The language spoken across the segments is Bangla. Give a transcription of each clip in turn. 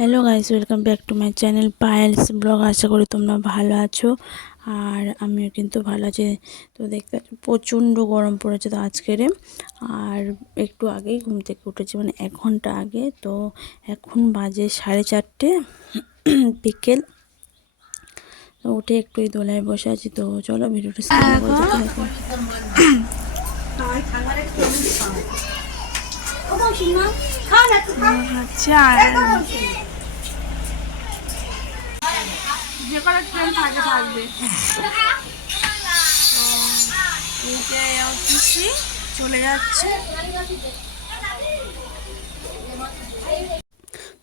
Hello guys, welcome back to my channel Payel's vlog. আশা করি তোমরা ভালো আছো আর আমিও কিন্তু ভালো আছি। তো দেখতে প্রচণ্ড গরম পড়েছে তো আজকের। আর একটু আগেই ঘুম থেকে উঠেছি, মানে 1 ঘন্টা আগে। তো এখন বাজে 4:30 বিকেল। তো উঠে একটু এই দোলায় বসে আছি। তো চলো ভিডিওটা স্কিপ করে দেখতে থাকো। যে কটা ট্রেন থাকবে এই যে পিসি চলে যাচ্ছে।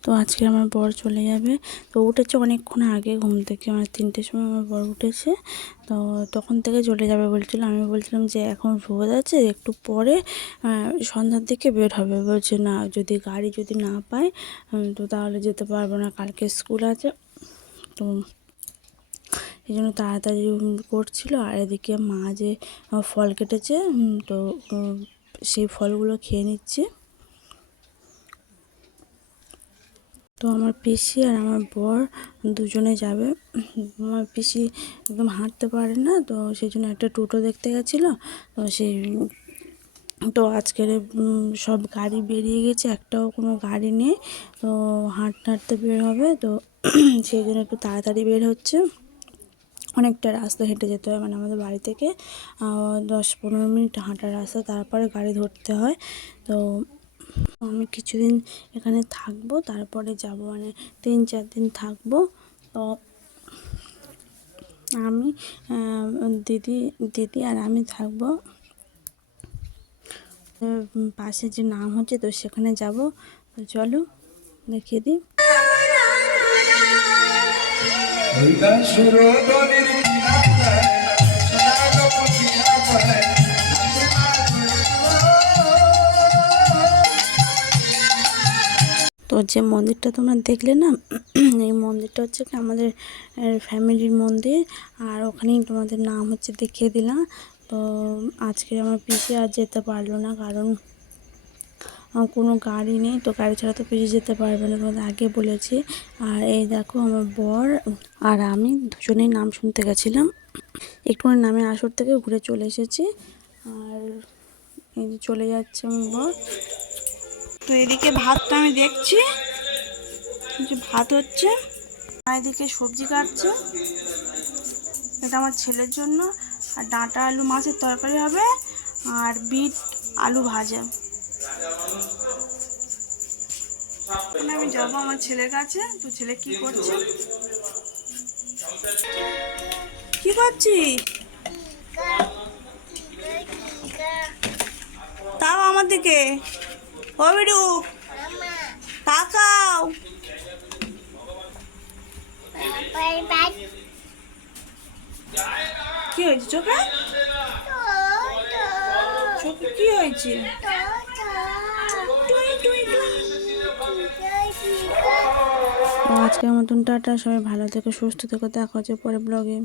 তো আজকে আমার বর চলে যাবে। তো উঠেছে অনেকক্ষণ আগে ঘুম থেকে, মানে 3টের সময় আমার বর উঠেছে। তো তখন থেকে চলে যাবে বলছিল। আমি বলছিলাম যে এখন রোদ আছে, একটু পরে সন্ধ্যার দিকে বের হবে। বলছে না, গাড়ি যদি না পায় তো তাহলে যেতে পারবো না, কালকে স্কুল আছে। তো এই জন্য তাড়াতাড়ি করছিল। আর এদিকে মা যে ফল কেটেছে, তো সেই ফলগুলো খেয়ে নিচ্ছে। তো আমার পিসি আর আমার বর দুজনে যাবে। আমার পিসি একদম হাঁটতে পারে না, তো সেই জন্য একটা টোটো দেখতে গেছিলো। তো আজকের সব গাড়ি বেরিয়ে গেছে, একটাও কোনো গাড়ি নেই। তো হাঁটতে হাঁটতে বের হবে। তো সেই জন্য একটু তাড়াতাড়ি বের হচ্ছে। অনেকটা রাস্তা হেঁটে যেতে হয়, মানে আমাদের বাড়ি থেকে 10-15 মিনিট হাঁটার রাস্তা, তারপরে গাড়ি ধরতে হয়। তো আমি কিছুদিন এখানে থাকবো, তারপরে যাব, মানে 3-4 দিন থাকবো। তো আমি দিদি আর আমি থাকবো। পাশে যে নাম হচ্ছে, তো সেখানে যাব। তো চলো দেখিয়ে দিই। তো যে মন্দিরটা তোমরা দেখলে না, এই মন্দিরটা হচ্ছে কি আমাদের ফ্যামিলির মন্দির। আর ওখানেই তোমাদের নাম হচ্ছে দেখিয়ে দিলাম। তো আজকে আমার পিসি আর যেতে পারলো না, কারণ কোনো গাড়ি নেই। তো গাড়ি ছাড়া তো পিসি যেতে পারবে না, তোমাদের আগে বলেছি। আর এই দেখো আমার বর আর আমি দুজনেই নাম শুনতে গেছিলাম। একটুখানি নামে আসর থেকে ঘুরে চলে এসেছি। আর এই যে চলে যাচ্ছে আমার বর। তো এদিকে ভাতটা আমি দেখছি যে ভাত হচ্ছে, আর এদিকে সবজি কাটছে। এটা আমার ছেলের জন্য। আর ডাঁটা আলু মাছের তরকারি হবে, আর বিট আলু ভাজা। আমি যাবো আমার ছেলের কাছে। তো ছেলে কি করছে, কি করছিস? তাও আমার দিকে ও বিডু তাকাও। কি হয়েছে চোখে? চোখে কি হয়েছে? তো আজকের মতন টাটা, সবাই ভালো থেকো, সুস্থ থেকো, দেখা হচ্ছে পরে ব্লগে।